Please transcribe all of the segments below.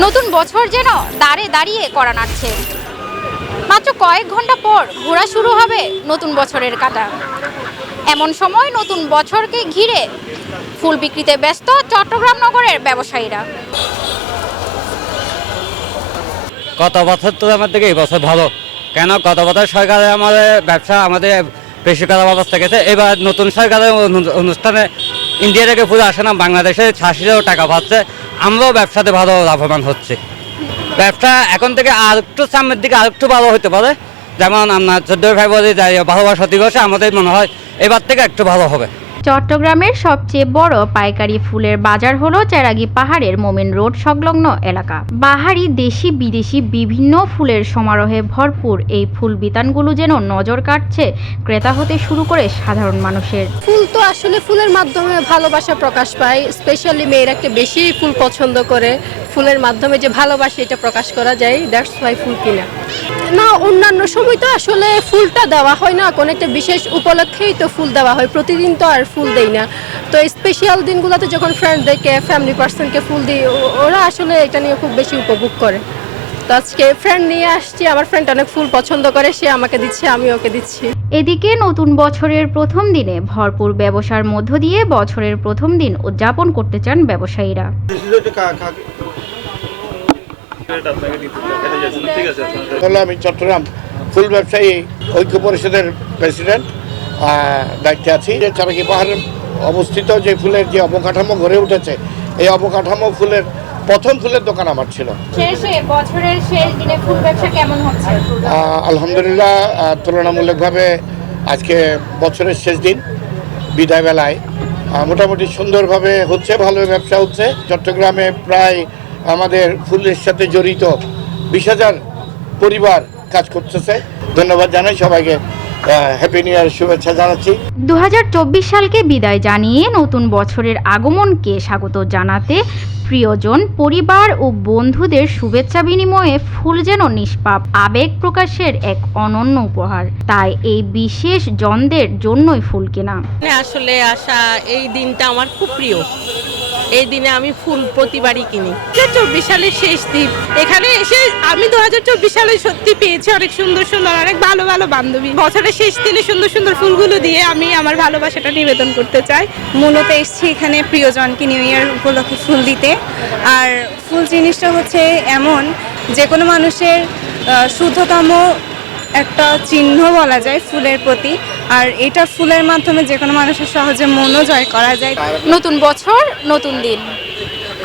নতুন বছর যেন দাঁড়ে দাঁড়িয়ে করা নাড়ছে মাত্র কয়েক ঘণ্টা পর ঘোরা শুরু হবে নতুন বছরের কাটা। এমন সময় নতুন বছরকে ঘিরে ফুল বিক্রিতে ব্যস্ত চট্টগ্রাম নগরের ব্যবসায়ীরা। গত বছর তো আমার থেকে এই বছর ভালো। কেন গত বছর সরকারে আমাদের ব্যবসা আমাদের বেশি করার অবস্থা গেছে? এবার নতুন সরকারের অনু- অনুষ্ঠানে ইন্ডিয়া থেকে পুরো আসে না, বাংলাদেশে ছাশিরও টাকা পাচ্ছে আমরাও ব্যবসাতে ভালো লাভবান হচ্ছে। ব্যবসা এখন থেকে আর একটু সামনের দিকে আর একটু ভালো হতে পারে। যেমন আপনার চোদ্দোই ফেব্রুয়ারি যাই ভালোবাসা দিবসে আমাদের মনে হয় এবার থেকে একটু ভালো হবে। চট্টগ্রামের সবচেয়ে বড় পাইকারি ফুলের বাজার হলো চেরাগি পাহাড়ের মোমিন রোড সংলগ্ন এলাকা। বাহারি দেশি বিদেশি বিভিন্ন ফুলের সমারোহে ভরপুর এই ফুল বিতানগুলো যেন নজর কাটছে ক্রেতা হতে শুরু করে সাধারণ মানুষের। ফুল তো আসলে ফুলের মাধ্যমে ভালোবাসা প্রকাশ পায়, স্পেশালি মেয়েরা একটা বেশি ফুল পছন্দ করে। ফুলের মাধ্যমে যে ভালোবাসা এটা প্রকাশ করা যায় দ্যাটস ওয়াই ফুল কিনা। না অন্যান্য সময় তো আসলে ফুলটা দেওয়া হয় না। কোনো একটা বিশেষ উপলক্ষেই তো ফুল দেওয়া হয়। প্রতিদিন তো আর ফুল দেই না। তো স্পেশাল দিনগুলোতে যখন ফ্রেন্ডদেরকে ফ্যামিলি পার্সনকে ফুল দিই ওরা আসলে এটা নিয়ে খুব বেশি উপভোগ করে। তো আজকে ফ্রেন্ড নিয়ে আসছি আমার ফ্রেন্ড অনেক ফুল পছন্দ করে সে আমাকে দিচ্ছে আমি ওকে দিচ্ছি। এদিকে নতুন বছরের প্রথম দিনে ভরপুর ব্যবসার মধ্য দিয়ে বছরের প্রথম দিন উদযাপন করতে চান ব্যবসায়ীরা। আমি চট্টগ্রাম ফুল ব্যবসায়ী ঐক্য পরিষদের প্রেসিডেন্ট দায়িত্বে আছি। যে চারাকি পাহাড়ে অবস্থিত যে ফুলের যে অবকাঠামো গড়ে উঠেছে এই অবকাঠামো ফুলের প্রথম ফুলের দোকান আমার ছিল। শেষে বছরের শেষ দিনে ফুল ব্যবসা কেমন হচ্ছে? আহ, আলহামদুলিল্লাহ তুলনামূলকভাবে আজকে বছরের শেষ দিন বিদায় বেলায় মোটামুটি সুন্দরভাবে হচ্ছে ভালো ব্যবসা হচ্ছে। চট্টগ্রামে প্রায় আমাদের ফুলের সাথে জড়িত বিশ হাজার পরিবার কাজ করতেছে। ধন্যবাদ জানাই সবাইকে হ্যাপি নিউ ইয়ার শুভেচ্ছা জানাচ্ছি। সালকে বিদায় জানিয়ে নতুন বছরের আগমনকে স্বাগত জানাতে প্রিয়জন পরিবার ও বন্ধুদের শুভেচ্ছা বিনিময়ে ফুল যেন নিষ্পাপ আবেগ প্রকাশের এক অনন্য উপহার। তাই এই বিশেষ জনদের জন্যই ফুল কেনা। এখানে আসলে আসা এই দিনটা আমার খুব প্রিয়। এই দিনে আমি ফুল প্রতিবারই কিনি। চব্বিশ সালের শেষ দিন। এখানে এসে আমি দু হাজার চব্বিশ সালে সত্যি পেয়েছি অনেক সুন্দর সুন্দর, অনেক ভালো ভালো বান্ধবী। বছরের শেষ দিনে সুন্দর সুন্দর ফুলগুলো দিয়ে আমি আমার ভালোবাসাটা নিবেদন করতে চাই। মূলত এসেছি এখানে প্রিয়জনকে নিউ ইয়ার উপলক্ষে ফুল দিতে। আর ফুল জিনিসটা হচ্ছে এমন, যে কোনো মানুষের শুদ্ধতম একটা চিহ্ন বলা যায় ফুলের প্রতি। আর এটা ফুলের মাধ্যমে যে কোনো মানুষের সহজে মনও জয় করা যায়। নতুন বছর, নতুন দিন।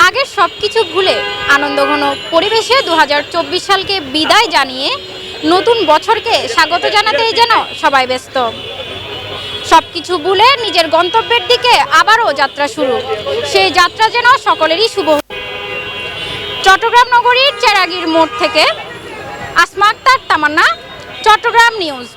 আগের সব কিছু ভুলে, আনন্দঘন পরিবেশে দু হাজার চব্বিশ সালকে বিদায় জানিয়ে নতুন বছরকে স্বাগত জানাতেই যেন সবাই ব্যস্ত। সব কিছু ভুলে নিজের গন্তব্যের দিকে আবারও যাত্রা শুরু। সেই যাত্রা যেন সকলেরই শুভ চট্টগ্রাম নগরীর চেরাগির মোড় থেকে, আসমা আক্তার, তামান্না, চট্টগ্রাম নিউজ।